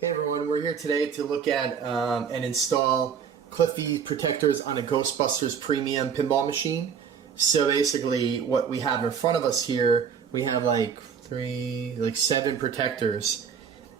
Hey everyone, we're here today to look at and install Cliffy protectors on a GhostBusters Premium pinball machine. So basically what we have in front of us here, we have like 7 protectors,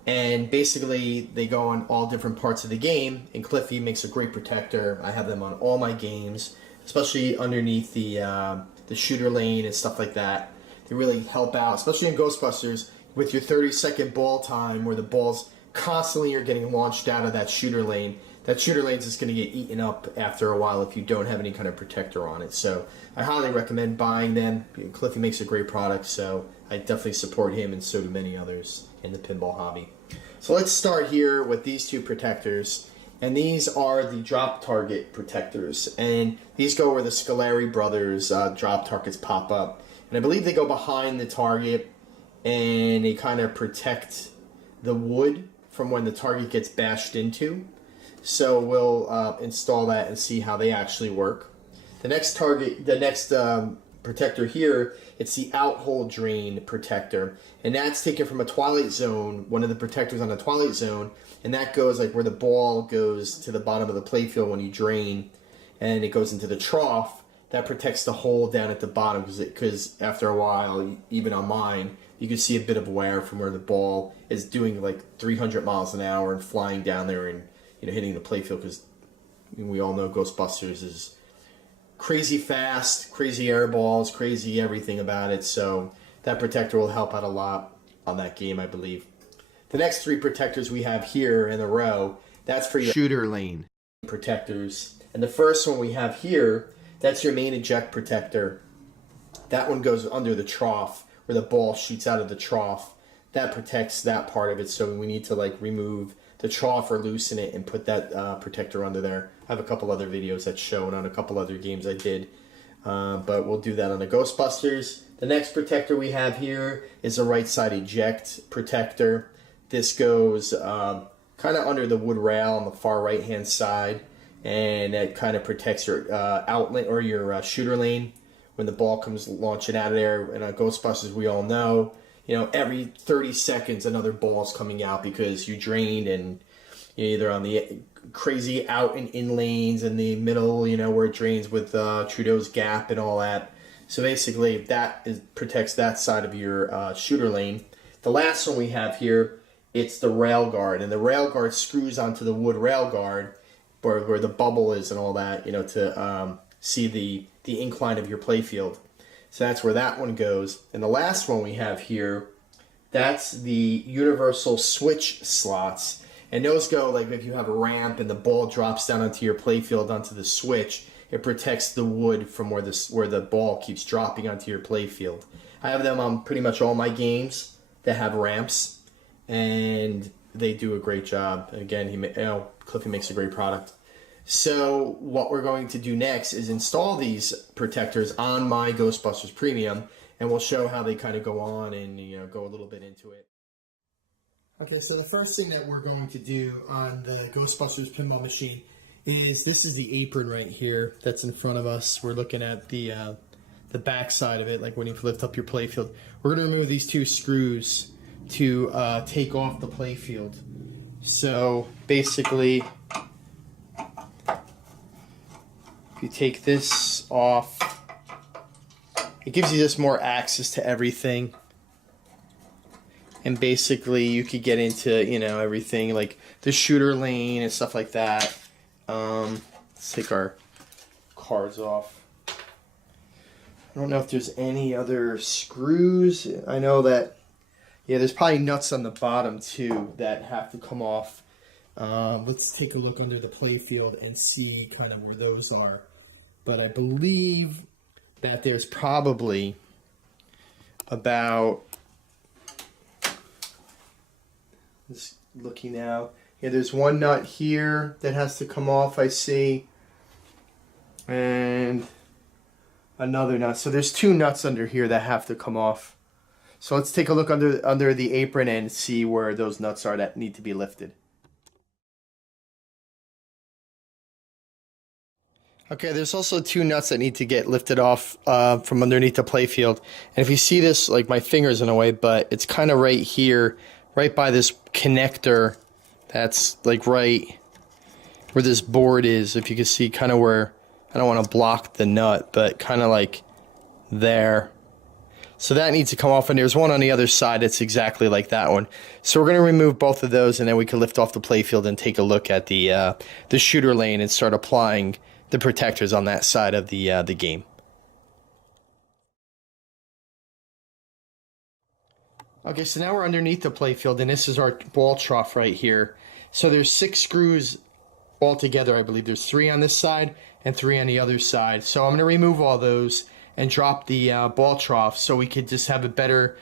and basically they go on all different parts of the game, and Cliffy makes a great protector. I have them on all my games, especially underneath the shooter lane and stuff like that. They really help out, especially in GhostBusters, with your 30-second ball time where the balls constantly are getting launched out of that shooter lane. That shooter lane is just going to get eaten up after a while if you don't have any kind of protector on it. So I highly recommend buying them. Cliffy makes a great product, so I definitely support him, and so do many others in the pinball hobby. So let's start here with these 2 protectors. And these are the drop target protectors. And these go where the Scolari brothers drop targets pop up. And I believe they go behind the target, and they kind of protect the wood from when the target gets bashed into. So we'll install that and see how they actually work. The next protector here, it's the outhole drain protector, and that's taken from a Twilight Zone, one of the protectors on a Twilight Zone, and that goes like where the ball goes to the bottom of the playfield when you drain, and it goes into the trough. That protects the hole down at the bottom, because after a while, even on mine, you can see a bit of wear from where the ball is doing like 300 miles an hour and flying down there and hitting the playfield, because we all know Ghostbusters is crazy fast, crazy air balls, crazy everything about it. So that protector will help out a lot on that game, I believe. The next 3 protectors we have here in a row, that's for your shooter lane protectors. And the first one we have here, that's your main eject protector. That one goes under the trough where the ball shoots out of the trough. That protects that part of it, so we need to like remove the trough or loosen it and put that protector under there. I have a couple other videos that show it on a couple other games I did, but we'll do that on the Ghostbusters. The next protector we have here is a right side eject protector. This goes kind of under the wood rail on the far right hand side, and it kind of protects your outlet or your shooter lane when the ball comes launching out of there. And on Ghostbusters, we all know, every 30 seconds another ball is coming out because you drained, and you're either on the crazy out and in lanes in the middle, where it drains with Trudeau's Gap and all that. So basically that protects that side of your shooter lane. The last one we have here, it's the rail guard, and the rail guard screws onto the wood rail guard where the bubble is and all that, to see the incline of your playfield. So that's where that one goes. And the last one we have here, that's the universal switch slots. And those go like if you have a ramp and the ball drops down onto your playfield onto the switch, it protects the wood from where the ball keeps dropping onto your playfield. I have them on pretty much all my games that have ramps, and they do a great job. Again, Cliffy makes a great product. So what we're going to do next is install these protectors on my GhostBusters Premium, and we'll show how they kind of go on and go a little bit into it. Okay, so the first thing that we're going to do on the Ghostbusters pinball machine is, this is the apron right here that's in front of us. We're looking at the back side of it, like when you lift up your playfield. We're going to remove these 2 screws to take off the playfield. So basically, if you take this off, it gives you just more access to everything. And basically you could get into, everything like the shooter lane and stuff like that. Let's take our cards off. I don't know if there's any other screws. I know that, there's probably nuts on the bottom too that have to come off. Let's take a look under the playfield and see kind of where those are. But I believe that there's probably about, just looking now, there's one nut here that has to come off, I see, and another nut. So there's 2 nuts under here that have to come off. So let's take a look under the apron and see where those nuts are that need to be lifted. Okay, there's also 2 nuts that need to get lifted off from underneath the playfield. And if you see this, like my finger's in a way, but it's kind of right here, right by this connector That's like right where this board is, if you can see kind of where, I don't want to block the nut, but kind of like there. So that needs to come off, and there's one on the other side that's exactly like that one. So we're going to remove both of those, and then we can lift off the playfield and take a look at the shooter lane and start applying the protectors on that side of the game. Okay, so now we're underneath the playfield, and this is our ball trough right here. So there's 6 screws all together, I believe. There's 3 on this side and 3 on the other side. So I'm going to remove all those and drop the ball trough so we could just have a better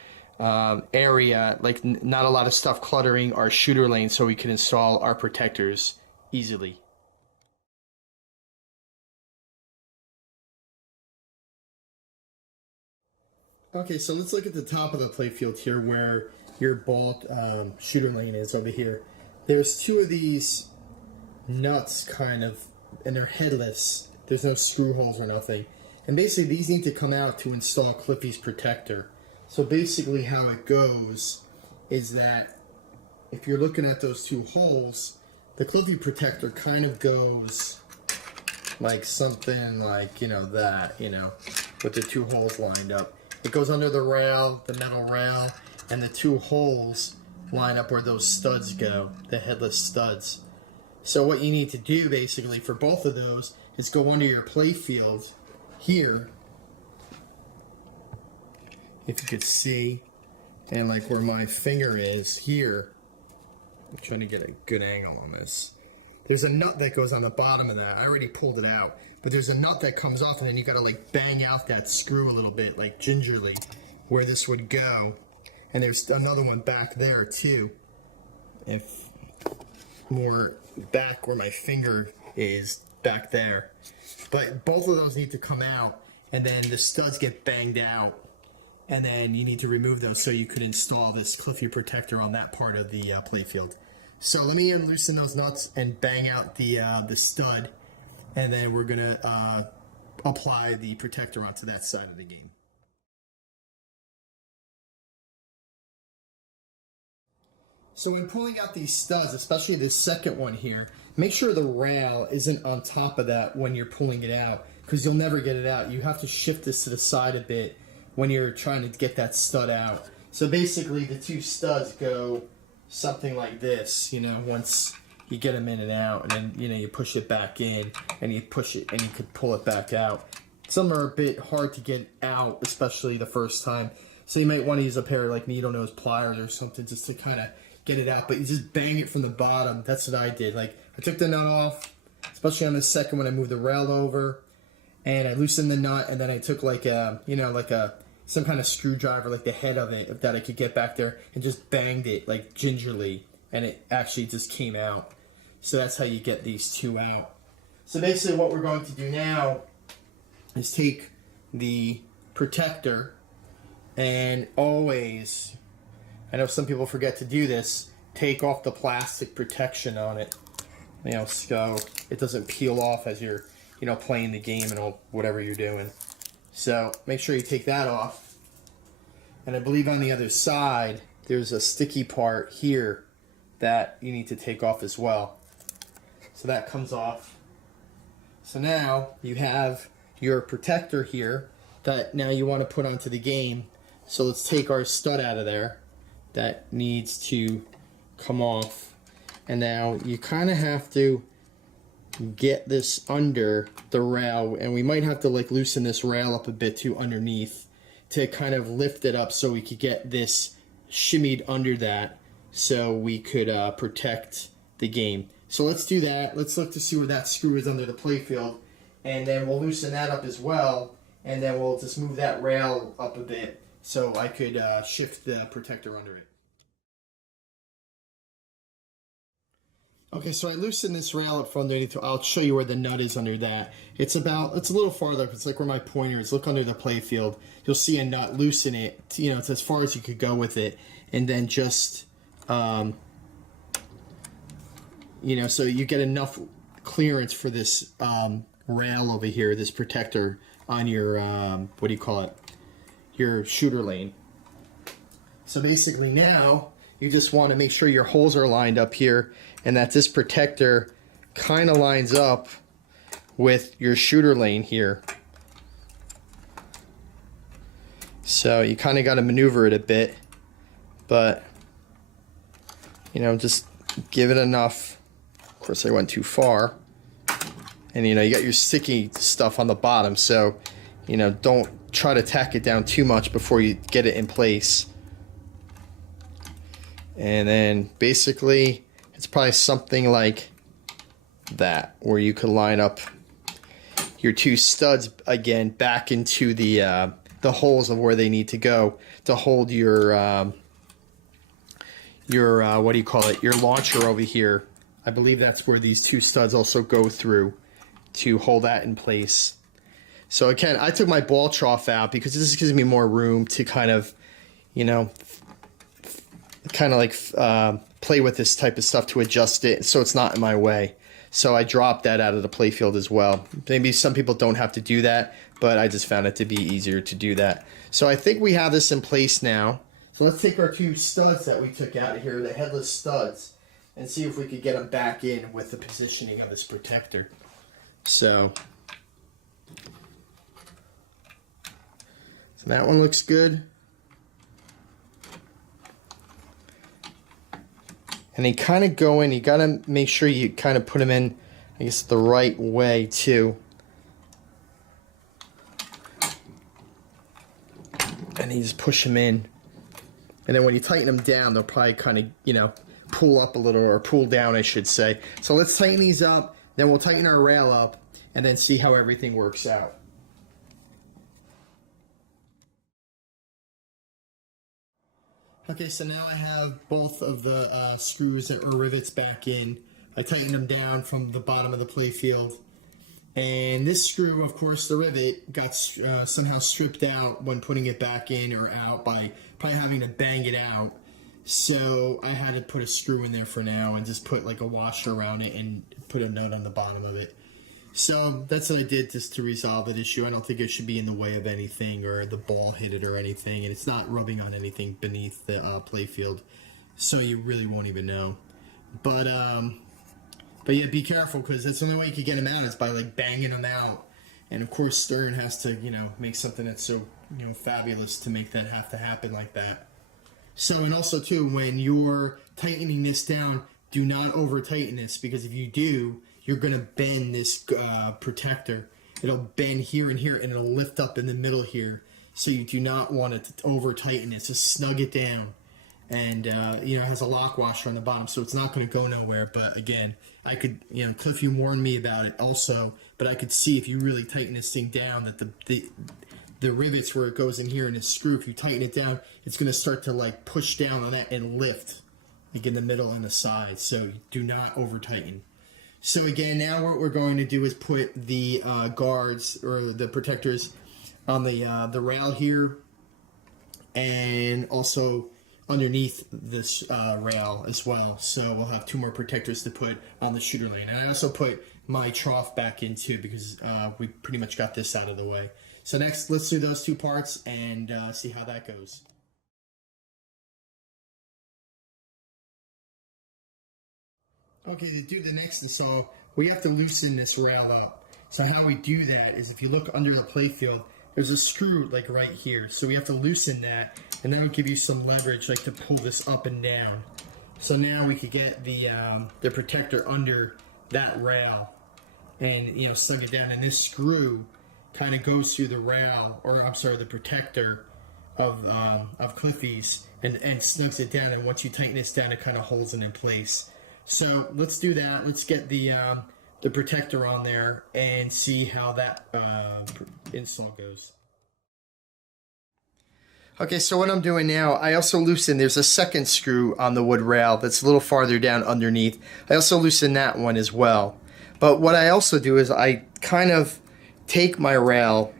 area, like not a lot of stuff cluttering our shooter lane, so we can install our protectors easily. Okay, so let's look at the top of the playfield here where your ball shooter lane is over here. There's 2 of these nuts kind of, and they're headless. There's no screw holes or nothing. And basically these need to come out to install Cliffy's protector. So basically how it goes is that if you're looking at those 2 holes, the Cliffy protector kind of goes like something like, that, with the 2 holes lined up. It goes under the rail, the metal rail, and the 2 holes line up where those studs go, the headless studs. So what you need to do basically for both of those is go under your playfield here, if you could see, and like where my finger is here. I'm trying to get a good angle on this. There's a nut that goes on the bottom of that. I already pulled it out, but there's a nut that comes off, and then you gotta like bang out that screw a little bit, like gingerly, where this would go. And there's another one back there too. If more back where my finger is, back there. But both of those need to come out, and then the studs get banged out, and then you need to remove those so you could install this Cliffy protector on that part of the playfield. So let me loosen those nuts and bang out the stud, and then we're gonna apply the protector onto that side of the game. So when pulling out these studs, especially this second one here, make sure the rail isn't on top of that when you're pulling it out, because you'll never get it out. You have to shift this to the side a bit when you're trying to get that stud out. So basically the 2 studs go something like this, once you get them in and out, and then, you push it back in, and you push it, and you could pull it back out. Some are a bit hard to get out, especially the first time. So you might want to use a pair of like needle nose pliers or something just to kind of get it out, but you just bang it from the bottom. That's what I did. Like, I took the nut off, especially on the second one. I moved the rail over, and I loosened the nut, and then I took like a, some kind of screwdriver, like the head of it, that I could get back there, and just banged it like gingerly, and it actually just came out. So that's how you get these 2 out. So basically what we're going to do now is take the protector, and always, I know some people forget to do this, take off the plastic protection on it, so it doesn't peel off as you're, playing the game and whatever you're doing. So make sure you take that off. And I believe on the other side, there's a sticky part here that you need to take off as well. So that comes off. So now you have your protector here that now you want to put onto the game. So let's take our stud out of there. That needs to come off, and now you kind of have to get this under the rail, and we might have to like loosen this rail up a bit too underneath to kind of lift it up so we could get this shimmied under that so we could protect the game. So let's do that. Let's look to see where that screw is under the playfield, and then we'll loosen that up as well, and then we'll just move that rail up a bit so I could shift the protector under it. Okay, so I loosened this rail up from underneath. I'll show you where the nut is under that. It's a little farther up. It's like where my pointer is. Look under the playfield. You'll see a nut. Loosen it. It's as far as you could go with it, and then just, so you get enough clearance for this rail over here, this protector on your your shooter lane. So basically now you just want to make sure your holes are lined up here and that this protector kind of lines up with your shooter lane here. So you kind of got to maneuver it a bit, but you know, just give it enough. Of course I went too far. And you know, you got your sticky stuff on the bottom, so you know, don't try to tack it down too much before you get it in place. And then basically it's probably something like that, where you could line up your two studs again back into the holes of where they need to go to hold your what do you call it, your launcher over here. I believe that's where these two studs also go through to hold that in place. So again, I took my ball trough out because this gives me more room to kind of, you know, play with this type of stuff to adjust it so it's not in my way. So I dropped that out of the playfield as well. Maybe some people don't have to do that, but I just found it to be easier to do that. So I think we have this in place now. So let's take our two studs that we took out of here, the headless studs, and see if we could get them back in with the positioning of this protector. So that one looks good. And they kind of go in, you got to make sure you kind of put them in, I guess, the right way too. And you just push them in. And then when you tighten them down, they'll probably kind of, you know, pull up a little, or pull down, I should say. So let's tighten these up, then we'll tighten our rail up, and then see how everything works out. Okay, so now I have both of the screws or rivets back in. I tightened them down from the bottom of the playfield. And this screw, of course, the rivet, got somehow stripped out when putting it back in or out by probably having to bang it out. So I had to put a screw in there for now and just put like a washer around it and put a nut on the bottom of it. So that's what I did just to resolve that issue. I don't think it should be in the way of anything or the ball hit it or anything, and it's not rubbing on anything beneath the playfield, so you really won't even know. But yeah, be careful, because that's the only way you can get them out is by like banging them out. And of course Stern has to, you know, make something that's so, you know, fabulous to make that have to happen like that. So, and also too, when you're tightening this down, do not over tighten this, because if you do, you're going to bend this protector. It'll bend here and here, and it'll lift up in the middle here. So you do not want it to over tighten it. Just snug it down. And, you know, it has a lock washer on the bottom, so it's not going to go nowhere. But again, I could, you know, Cliffy warned me about it also, but I could see if you really tighten this thing down that the rivets where it goes in here in this screw, if you tighten it down, it's going to start to like push down on that and lift, like in the middle and the side. So do not over tighten. So again, now what we're going to do is put the guards or the protectors on the rail here, and also underneath this rail as well. So we'll have two more protectors to put on the shooter lane. And I also put my trough back in too, because we pretty much got this out of the way. So next, let's do those two parts and see how that goes. Okay, to do the next install, we have to loosen this rail up. So how we do that is, if you look under the playfield, there's a screw like right here. So we have to loosen that, and that will give you some leverage, like to pull this up and down. So now we could get the protector under that rail, and you know, snug it down. And this screw kind of goes through the rail, or I'm sorry, the protector of Cliffy's, and snugs it down. And once you tighten this down, it kind of holds it in place. So let's do that. Let's get the protector on there and see how that install goes. Okay, so what I'm doing now, I also loosened, there's a second screw on the wood rail that's a little farther down underneath. I also loosened that one as well. But what I also do is I kind of take my rail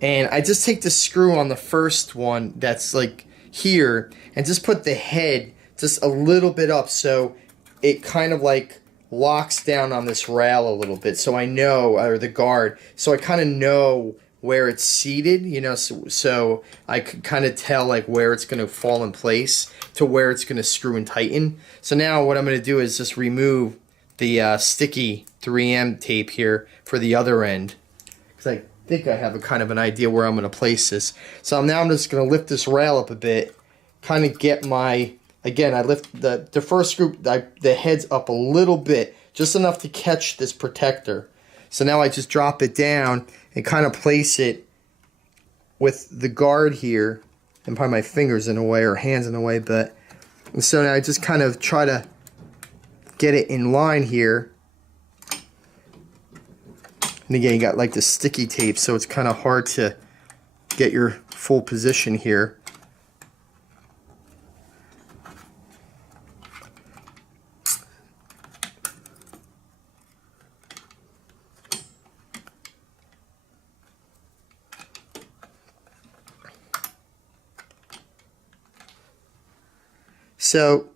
and I just take the screw on the first one that's like here and just put the head just a little bit up, so it kind of like locks down on this rail a little bit, so I know, or the guard, so I kind of know where it's seated, you know, so I could kind of tell like where it's going to fall in place to where it's going to screw and tighten. So now what I'm going to do is just remove the sticky 3M tape here for the other end, because I think I have a kind of an idea where I'm going to place this. So now I'm just going to lift this rail up a bit, kind of get my, again, I lift the first screw, the head's up a little bit, just enough to catch this protector. So now I just drop it down and kind of place it with the guard here, and probably my fingers in the way or hands in the way, but and so now I just kind of try to get it in line here. And again, you got like the sticky tape, so it's kind of hard to get your full position here. So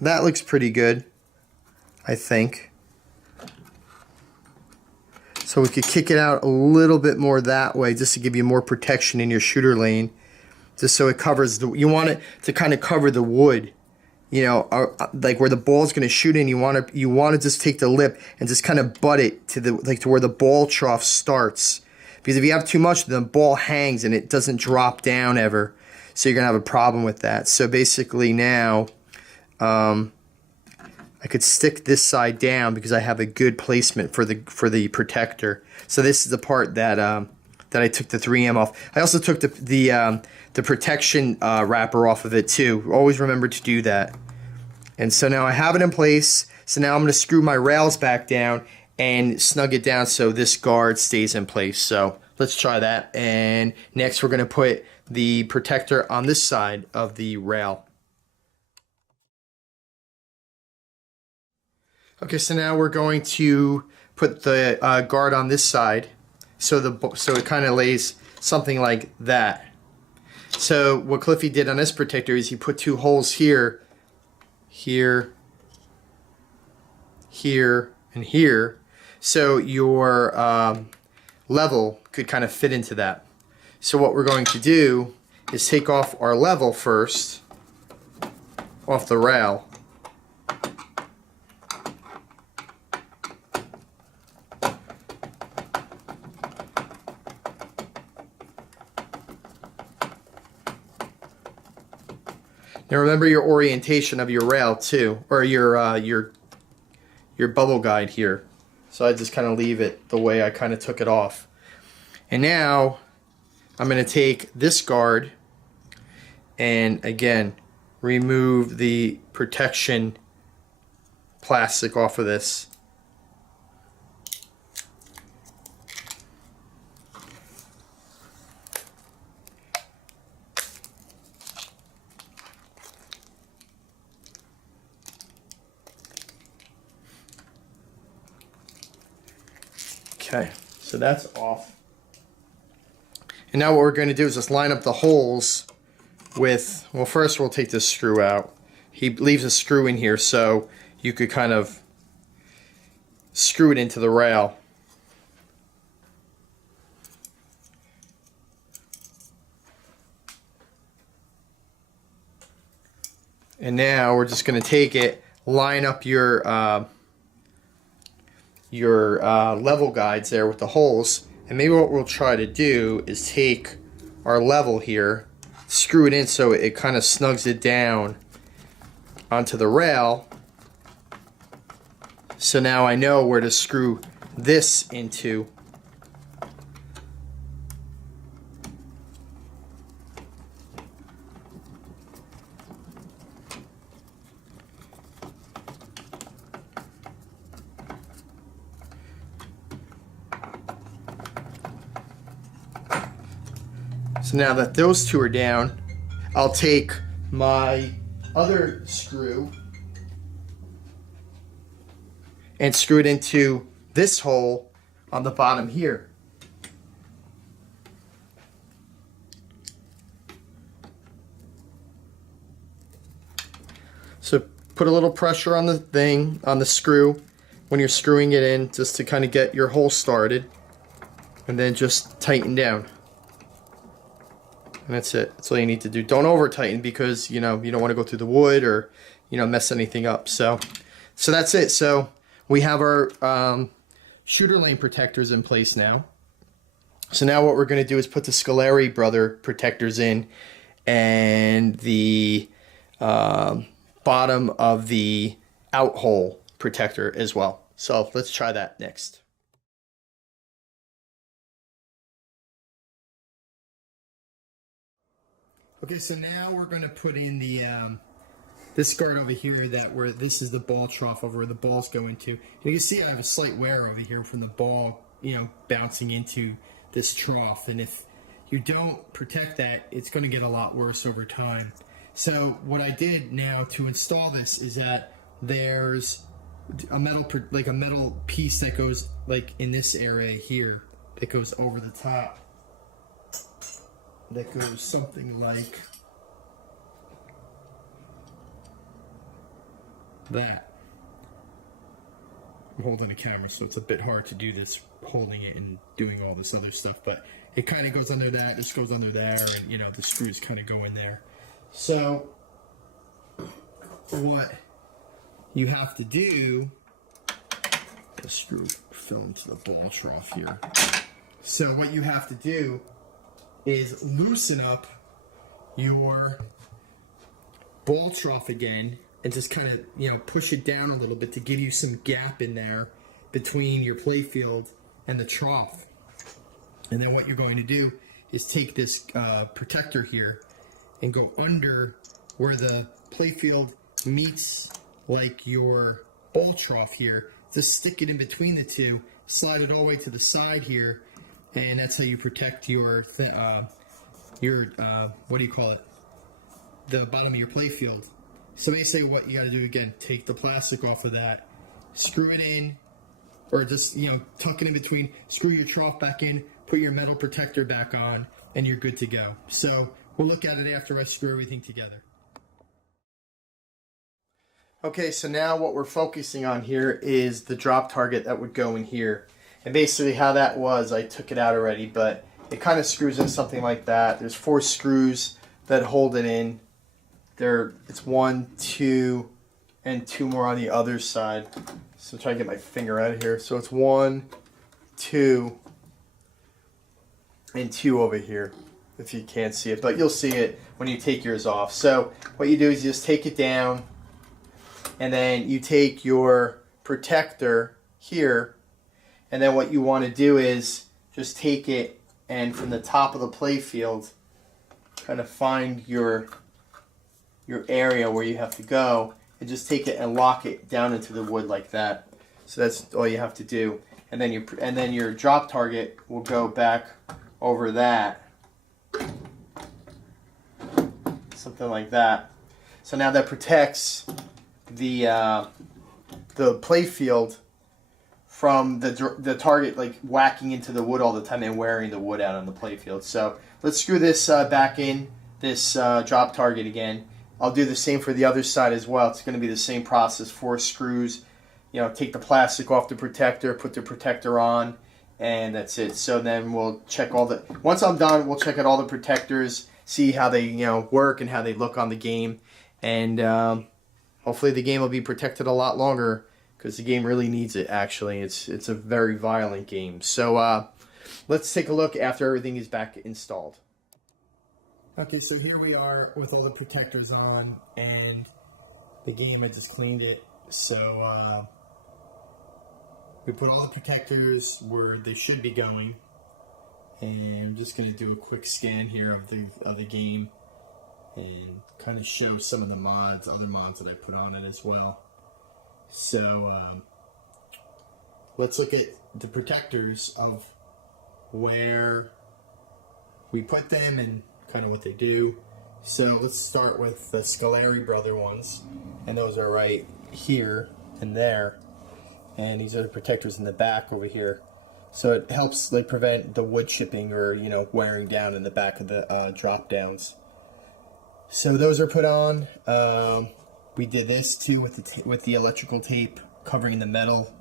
that looks pretty good, I think. So we could kick it out a little bit more that way, just to give you more protection in your shooter lane, just so it covers the, you want it to kind of cover the wood, you know, like where the ball's going to shoot in. You want to just take the lip and just kind of butt it to the, like to where the ball trough starts, because if you have too much, the ball hangs and it doesn't drop down ever, so you're gonna have a problem with that. So basically now I could stick this side down because I have a good placement for the protector. So this is the part that that I took the 3M off. I also took the protection wrapper off of it too. Always remember to do that. And so now I have it in place. So now I'm going to screw my rails back down and snug it down so this guard stays in place. So let's try that. And next we're going to put the protector on this side of the rail. Okay, so now we're going to put the guard on this side, so it kind of lays something like that. So what Cliffy did on this protector is he put two holes here, here, here, and here, so your level could kind of fit into that. So what we're going to do is take off our level first, off the rail. Now remember your orientation of your rail too, or your bubble guide here. So I just kind of leave it the way I kind of took it off. And now I'm going to take this guard and again remove the protection plastic off of this. Okay, so that's off. And now what we're going to do is just line up the holes with, well, first we'll take this screw out. He leaves a screw in here so you could kind of screw it into the rail. And now we're just going to take it, line up your level guides there with the holes, and maybe what we'll try to do is take our level here, screw it in so it kind of snugs it down onto the rail. So now I know where to screw this into. So now that those two are down, I'll take my other screw and screw it into this hole on the bottom here. So put a little pressure on the thing, on the screw when you're screwing it in, just to kind of get your hole started. and then just tighten down. And that's it. That's all you need to do. Don't over tighten because, you know, you don't want to go through the wood or, you know, mess anything up. So that's it. So we have our shooter lane protectors in place now. So now what we're going to do is put the Scoleri brother protectors in and the bottom of the outhole protector as well. So let's try that next. Okay, so now we're going to put in the this guard over here this is the ball trough over where the balls go into. And you can see I have a slight wear over here from the ball, you know, bouncing into this trough. And if you don't protect that, it's going to get a lot worse over time. So what I did now to install this is that there's a metal piece that goes like in this area here that goes over the top. That goes something like that. I'm holding a camera, so it's a bit hard to do this holding it and doing all this other stuff, but it kind of goes under that, this goes under there, and you know, the screws kind of go in there. So what you have to do, the screw fell into the ball trough here. So what you have to do is loosen up your ball trough again and just kind of, you know, push it down a little bit to give you some gap in there between your playfield and the trough. And then what you're going to do is take this protector here and go under where the playfield meets like your ball trough here. Just stick it in between the two, slide it all the way to the side here, and that's how you protect your what do you call it? The bottom of your playfield. So basically what you got to do again, take the plastic off of that, screw it in, or just, you know, tuck it in between, screw your trough back in, put your metal protector back on, and you're good to go. So we'll look at it after I screw everything together. Okay, so now what we're focusing on here is the drop target that would go in here. And basically how that was, I took it out already, but it kind of screws in something like that. There's 4 screws that hold it in. It's 1, 2, and 2 more on the other side. So try to get my finger out of here. So it's 1, 2, and 2 over here, if you can't see it. But you'll see it when you take yours off. So what you do is you just take it down, and then you take your protector here, and then what you want to do is just take it and from the top of the playfield kind of find your area where you have to go and just take it and lock it down into the wood like that. So that's all you have to do, and then your drop target will go back over that, something like that. So now that protects the playfield from the target like whacking into the wood all the time and wearing the wood out on the playfield. So let's screw this back in, this drop target again. I'll do the same for the other side as well. It's going to be the same process. 4 screws. You know, take the plastic off the protector, put the protector on, and that's it. So then we'll check once I'm done, we'll check out all the protectors, see how they, you know, work and how they look on the game, and hopefully the game will be protected a lot longer because the game really needs it. Actually, it's a very violent game. So let's take a look after everything is back installed. Okay, so here we are with all the protectors on, and the game, I just cleaned it. So we put all the protectors where they should be going, and I'm just going to do a quick scan here of the game and kind of show some of the other mods that I put on it as well. So let's look at the protectors of where we put them and kind of what they do. So let's start with the Scoleri brother ones, and those are right here and there, and these are the protectors in the back over here. So it helps like prevent the wood chipping or, you know, wearing down in the back of the drop downs. So those are put on. We did this too with the electrical tape covering the metal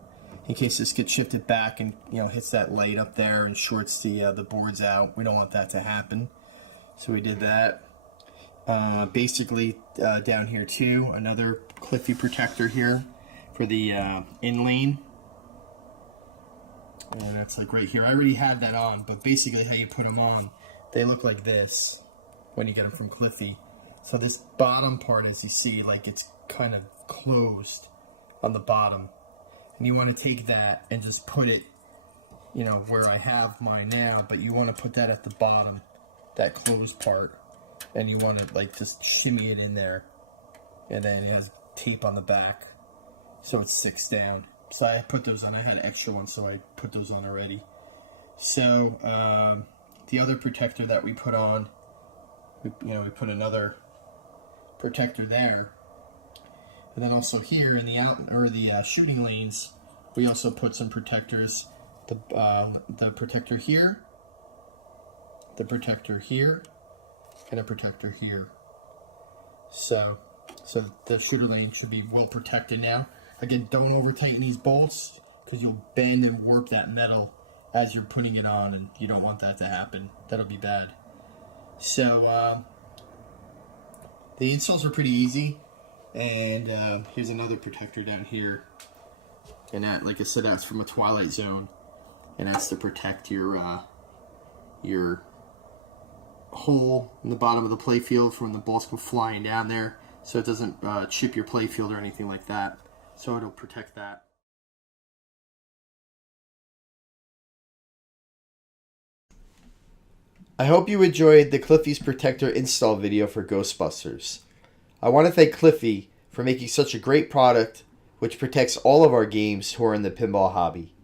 in case this gets shifted back and hits that light up there and shorts the boards out. We don't want that to happen, so we did that. Basically down here too, another Cliffy protector here for the in lane, and that's like right here. I already had that on, but basically how you put them on, they look like this when you get them from Cliffy. So this bottom part, as you see, like it's kind of closed on the bottom, and you want to take that and just put it, where I have mine now, but you want to put that at the bottom, that closed part, and you want to like just shimmy it in there, and then it has tape on the back, so it sticks down. So I put those on. I had extra ones, so I put those on already. So the other protector that we put on, we put another protector there, and then also here in the shooting lanes, we also put some protectors. The protector here, the protector here, and a protector here. So the shooter lane should be well protected now. Again, don't over tighten these bolts, because you'll bend and warp that metal as you're putting it on, and you don't want that to happen. That'll be bad. So the installs are pretty easy, and here's another protector down here, and that, like I said, that's from a Twilight Zone, and that's to protect your hole in the bottom of the playfield from when the balls come flying down there, so it doesn't chip your playfield or anything like that. So it'll protect that. I hope you enjoyed the Cliffy's Protector install video for Ghostbusters. I want to thank Cliffy for making such a great product which protects all of our games who are in the pinball hobby.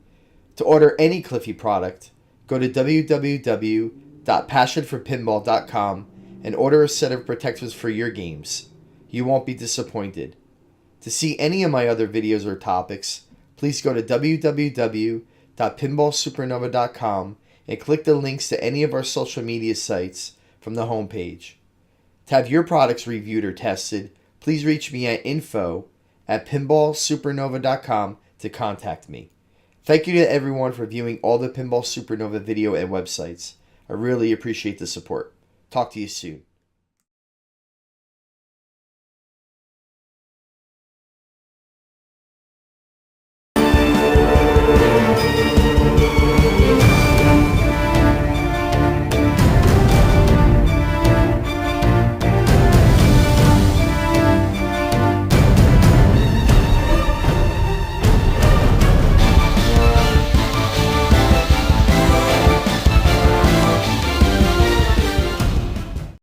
To order any Cliffy product, go to www.passionforpinball.com and order a set of protectors for your games. You won't be disappointed. To see any of my other videos or topics, please go to www.pinballsupernova.com and click the links to any of our social media sites from the homepage. To have your products reviewed or tested, please reach me at info@pinballsupernova.com to contact me. Thank you to everyone for viewing all the Pinball Supernova video and websites. I really appreciate the support. Talk to you soon.